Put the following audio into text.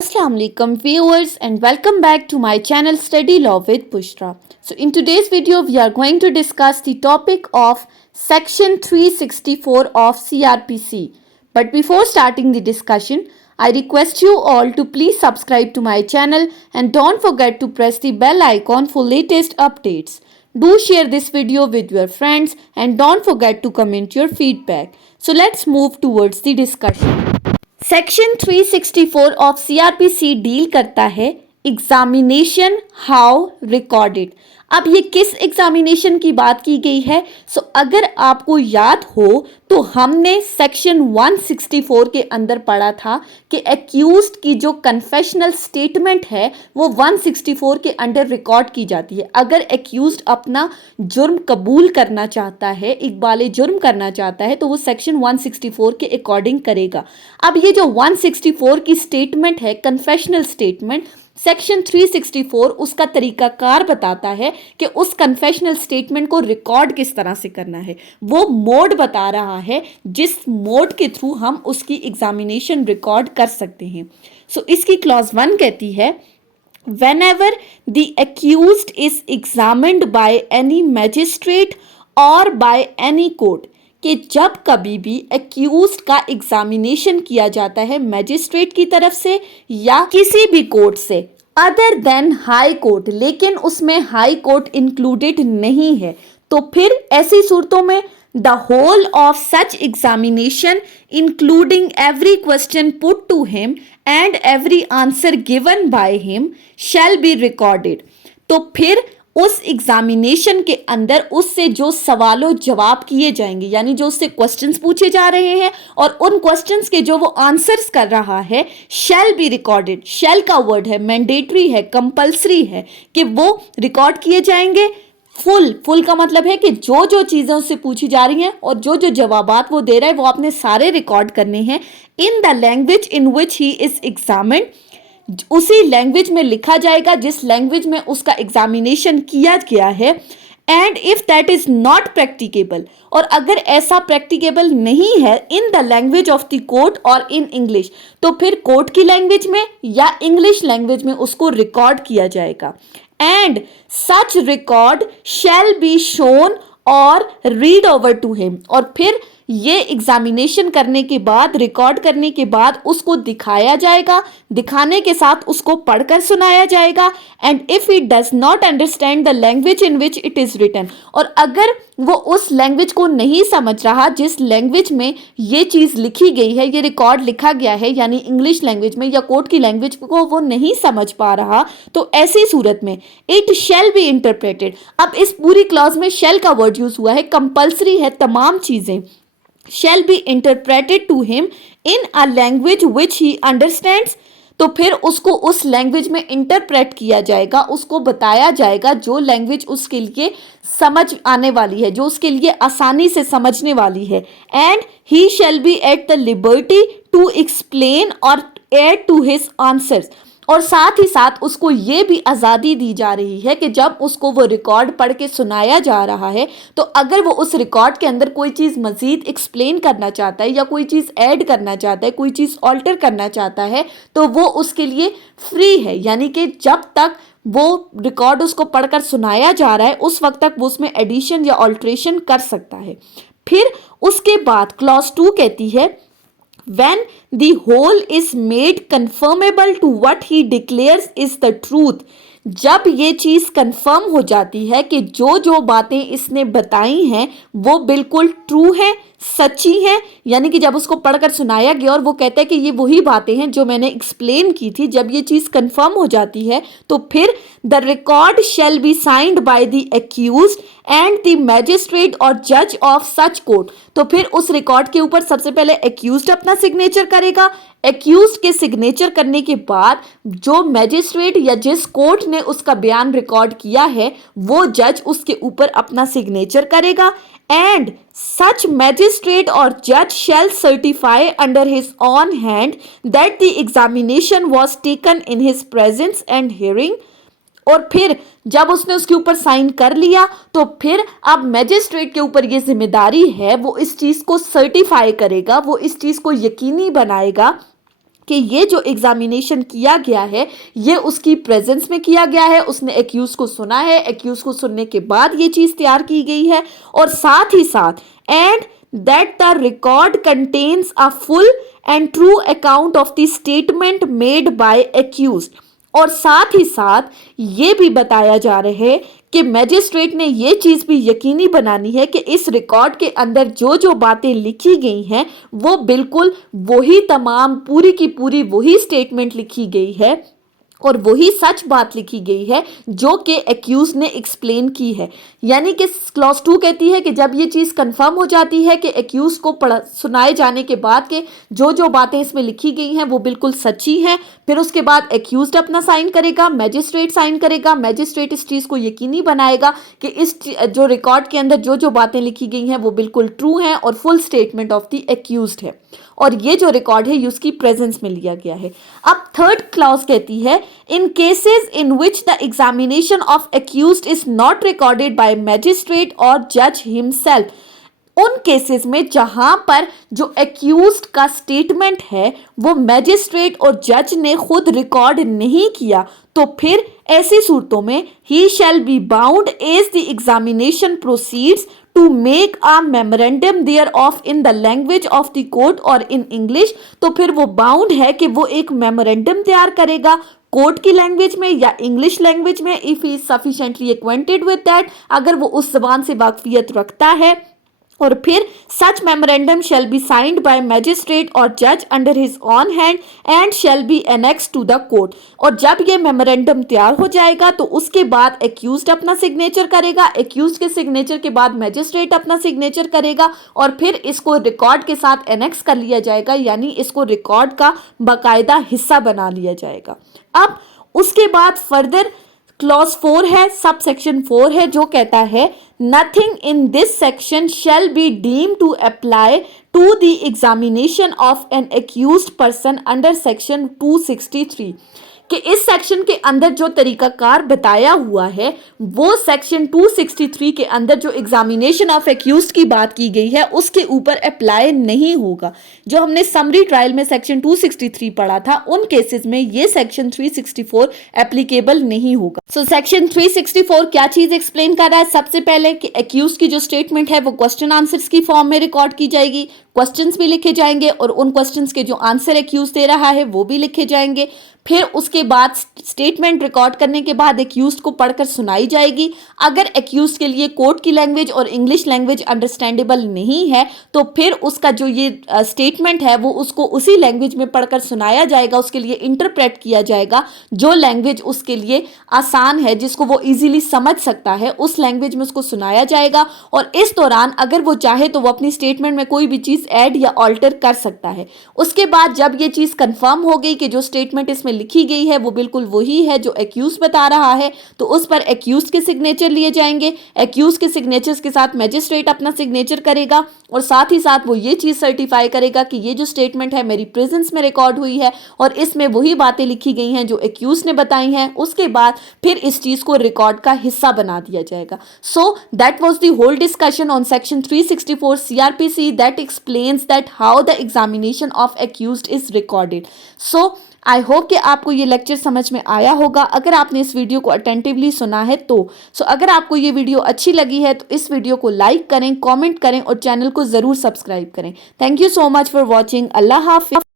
Assalamualaikum viewers and welcome back to my channel Study Law with Bushra. So in today's video we are going to discuss the topic of section 364 of CRPC. But before starting the discussion, I request you all to please subscribe to my channel and don't forget to press the bell icon for latest updates. Do share this video with your friends and don't forget to comment your feedback. So let's move towards the discussion. Section 364 of CrPC deal करता है examination how recorded. अब ये किस examination की बात की गई है? अगर आपको याद हो तो हमने सेक्शन 164 के अंदर पढ़ा था कि एक्यूज्ड की जो कन्फेशनल स्टेटमेंट है वो 164 के अंडर रिकॉर्ड की जाती है। अगर एक्यूज्ड अपना जुर्म कबूल करना चाहता है, इकबाल जुर्म करना चाहता है, तो वो सेक्शन 164 के अकॉर्डिंग करेगा। अब ये जो 164 की स्टेटमेंट है, कन्फेशनल स्टेटमेंट, सेक्शन 364 उसका तरीकाकार बताता है कि उस कन्फेशनल स्टेटमेंट को रिकॉर्ड किस तरह से करना है। वो मोड बता रहा है जिस मोड के थ्रू हम उसकी एग्जामिनेशन रिकॉर्ड कर सकते हैं। इसकी क्लॉज 1 कहती है whenever the accused is examined by any magistrate or by any court, कि जब कभी भी एक्यूज्ड का एग्जामिनेशन किया जाता है मैजिस्ट्रेट की तरफ से या किसी भी कोर्ट से अदर देन हाई कोर्ट, लेकिन उसमें हाई कोर्ट इंक्लूडेड नहीं है, तो फिर ऐसी सूरतों में the whole of such examination including every question put to him and every answer given by him shall be recorded. तो फिर उस एग्जामिनेशन के अंदर उससे जो सवालों जवाब किए जाएंगे, यानी जो उससे क्वेश्चंस पूछे जा रहे हैं और उन क्वेश्चंस के जो वो आंसर्स कर रहा है, शैल बी रिकॉर्डेड। शैल का वर्ड है, मैंडेटरी है, कंपल्सरी है कि वो रिकॉर्ड किए जाएंगे। फुल का मतलब है कि जो जो चीजें उससे पूछी जा रही हैं और जो जो जवाबात वो दे रहा है वो आपने सारे रिकॉर्ड करने हैं इन the language in which he is examined. उसी लैंग्वेज में लिखा जाएगा जिस लैंग्वेज में उसका एग्जामिनेशन किया गया है। And if that is not practicable, और अगर ऐसा प्रैक्टिकेबल नहीं है इन the language of the court और इन इंग्लिश, तो फिर कोर्ट की लैंग्वेज में या इंग्लिश लैंग्वेज में उसको रिकॉर्ड किया जाएगा। And such record shall be shown और रीड ओवर टू हिम, और फिर ये एग्जामिनेशन करने के बाद, रिकॉर्ड करने के बाद उसको दिखाया जाएगा, दिखाने के साथ उसको पढ़कर सुनाया जाएगा। And if he does not understand the language in which it is written, और अगर वो उस लैंग्वेज को नहीं समझ रहा जिस लैंग्वेज में ये चीज़ लिखी गई है, ये रिकॉर्ड लिखा गया है, यानी इंग्लिश लैंग्वेज में या कोर्ट की लैंग्वेज को वो नहीं समझ पा रहा, तो ऐसी सूरत में इट शैल बी इंटरप्रेटेड। अब इस पूरी क्लॉज में शैल का वर्ड यूज हुआ है, कंपल्सरी है, तमाम चीजें shall be interpreted to him in a language which he understands। तो फिर उसको उस लैंग्वेज में इंटरप्रेट किया जाएगा, उसको बताया जाएगा जो लैंग्वेज उसके लिए समझ आने वाली है, जो उसके लिए आसानी से समझने वाली है। And he shall be at the liberty to explain और एड टू हिज आंसर्स, और साथ ही साथ उसको ये भी आज़ादी दी जा रही है कि जब उसको वो रिकॉर्ड पढ़ के सुनाया जा रहा है, तो अगर वो उस रिकॉर्ड के अंदर कोई चीज़ मज़ीद एक्सप्लेन करना चाहता है या कोई चीज़ ऐड करना चाहता है, कोई चीज़ ऑल्टर करना चाहता है, तो वो उसके लिए फ्री है। यानी कि जब तक वो रिकॉर्ड उसको पढ़कर सुनाया जा रहा है उस वक्त तक वो उसमें एडिशन या ऑल्ट्रेशन कर सकता है। फिर उसके बाद क्लॉज 2 कहती है when the whole is made conformable to what he declares is the truth, जब ये चीज़ कंफर्म हो जाती है कि जो जो बातें इसने बताई हैं वो बिल्कुल ट्रू हैं, सच्ची हैं, यानी कि जब उसको पढ़कर सुनाया गया और वो कहता है कि ये वही बातें हैं जो मैंने एक्सप्लेन की थी, जब ये चीज़ कंफर्म हो जाती है तो फिर the record shell be signed by the accused and the magistrate और जज ऑफ सच कोर्ट। तो फिर उस रिकॉर्ड के ऊपर सबसे पहले एक्यूज्ड अपना सिग्नेचर करेगा। एक्यूज्ड के सिग्नेचर करने के बाद जो मैजिस्ट्रेट या जिस कोर्ट ने उसका बयान रिकॉर्ड किया है वो जज उसके ऊपर अपना सिग्नेचर करेगा। एंड सच मैजिस्ट्रेट और जज shall certify under his own hand that the examination was taken in his presence and hearing, और फिर जब उसने उसके ऊपर साइन कर लिया तो फिर अब मैजिस्ट्रेट के ऊपर ये जिम्मेदारी है, वो इस चीज़ को सर्टिफाई करेगा, वो इस चीज़ को यकीनी बनाएगा कि ये जो एग्जामिनेशन किया गया है ये उसकी प्रेजेंस में किया गया है, उसने एक्यूज को सुना है, एक्यूज को सुनने के बाद ये चीज तैयार की गई है, और साथ ही साथ and that the record contains a full and true account of the statement made by accused. और साथ ही साथ ये भी बताया जा रहा है कि मैजिस्ट्रेट ने ये चीज भी यकीनी बनानी है कि इस रिकॉर्ड के अंदर जो जो बातें लिखी गई हैं वो बिल्कुल वही तमाम पूरी की पूरी वही स्टेटमेंट लिखी गई है और वही सच बात लिखी गई है जो कि एक्यूज ने एक्सप्लेन की है। यानी कि क्लॉज 2 कहती है कि जब ये चीज़ कंफर्म हो जाती है कि एक्यूज को सुनाए जाने के बाद के जो जो बातें इसमें लिखी गई हैं वो बिल्कुल सच्ची हैं, फिर उसके बाद एक्यूज अपना साइन करेगा, मैजिस्ट्रेट साइन करेगा, मैजिस्ट्रेट इस चीज़ को यकीनी बनाएगा कि इस जो रिकॉर्ड के अंदर जो जो बातें लिखी गई हैं वो बिल्कुल ट्रू हैं और full statement of the accused है, और ये जो रिकॉर्ड है ये उसकी प्रेजेंस में लिया गया है। अब थर्ड क्लॉज कहती है in cases in which the examination of accused is not recorded by magistrate और जज हिमसेल्फ, उन केसेस में जहां पर जो एक्यूज्ड का स्टेटमेंट है वो मैजिस्ट्रेट और जज ने खुद रिकॉर्ड नहीं किया, तो फिर ऐसी सूरतों में he shall be bound as the examination proceeds to make a memorandum thereof in the language of the court और इन इंग्लिश। तो फिर वो बाउंड है कि वो एक मेमोरेंडम तैयार करेगा कोर्ट की लैंग्वेज में या इंग्लिश लैंग्वेज में, if he is sufficiently acquainted with that, अगर वो उस जबान से वाकफियत रखता है, और फिर such memorandum shall be signed by magistrate और जज under his own hand and shall be annex to the court. और जब ये मेमोरेंडम तैयार हो जाएगा तो उसके बाद एक्यूज्ड अपना सिग्नेचर करेगा, एक्यूज्ड के सिग्नेचर के बाद मैजिस्ट्रेट अपना सिग्नेचर करेगा और फिर इसको रिकॉर्ड के साथ एनेक्स कर लिया जाएगा, यानी इसको रिकॉर्ड का बाकायदा हिस्सा बना लिया जाएगा। अब उसके बाद फर्दर क्लॉज 4 है, सब सेक्शन 4 है, जो कहता है nothing in this section shall be deem to apply to the examination of an accused person under section 263, कि इस सेक्शन के अंदर जो तरीकाकार बताया हुआ है वो सेक्शन 263 के अंदर जो एग्जामिनेशन ऑफ एक्यूज्ड की बात की गई है उसके ऊपर अप्लाई नहीं होगा। जो हमने समरी ट्रायल में सेक्शन 263 पढ़ा था उन केसेस में ये सेक्शन 364 एप्लीकेबल नहीं होगा। सो सेक्शन 364 क्या चीज एक्सप्लेन कर रहा है? सबसे पहले कि एक्यूज्ड की जो स्टेटमेंट है वो क्वेश्चन आंसर्स की फॉर्म में रिकॉर्ड की जाएगी, क्वेश्चंस भी लिखे जाएंगे और उन क्वेश्चंस के जो आंसर एक्यूज दे रहा है वो भी लिखे जाएंगे। फिर उसके बाद स्टेटमेंट रिकॉर्ड करने के बाद एक्यूज्ड को पढ़कर सुनाई जाएगी। अगर एक्यूज्ड के लिए कोर्ट की लैंग्वेज और इंग्लिश लैंग्वेज अंडरस्टैंडेबल नहीं है तो फिर उसका जो ये स्टेटमेंट है वो उसको उसी लैंग्वेज में पढ़कर सुनाया जाएगा, उसके लिए इंटरप्रेट किया जाएगा जो लैंग्वेज उसके लिए आसान है, जिसको वो इजीली समझ सकता है, उस लैंग्वेज में उसको सुनाया जाएगा। और इस दौरान अगर वो चाहे तो वो अपनी स्टेटमेंट में कोई भी चीज़ ऐड या ऑल्टर कर सकता है। उसके बाद जब ये चीज़ कंफर्म हो गई कि जो स्टेटमेंट इसमें लिखी गई है वो बिल्कुल वही है जो एक्यूज बता रहा है, तो उस पर एक्यूज के सिग्नेचर लिए जाएंगे। एक्यूज के सिग्नेचर्स के साथ मैजिस्ट्रेट अपना सिग्नेचर करेगा और साथ ही साथ वो ये चीज़ सर्टिफाई करेगा कि ये जो स्टेटमेंट है मेरी प्रेजेंस में रिकॉर्ड हुई है और इसमें वही बातें लिखी गई हैं जो एक्यूज ने बताई हैं। उसके बाद फिर इस चीज़ को रिकॉर्ड का हिस्सा बना दिया जाएगा। So that was the whole discussion on section 364 CRPC that explains that how the examination of accused is recorded. So I hope कि आपको ये लेक्चर समझ में आया होगा। अगर आपने इस वीडियो को अटेंटिवली सुना है तो अगर आपको ये वीडियो अच्छी लगी है तो इस वीडियो को लाइक करें, कमेंट करें और चैनल को ज़रूर सब्सक्राइब करें। Thank you so much for watching. अल्लाह हाफिज़।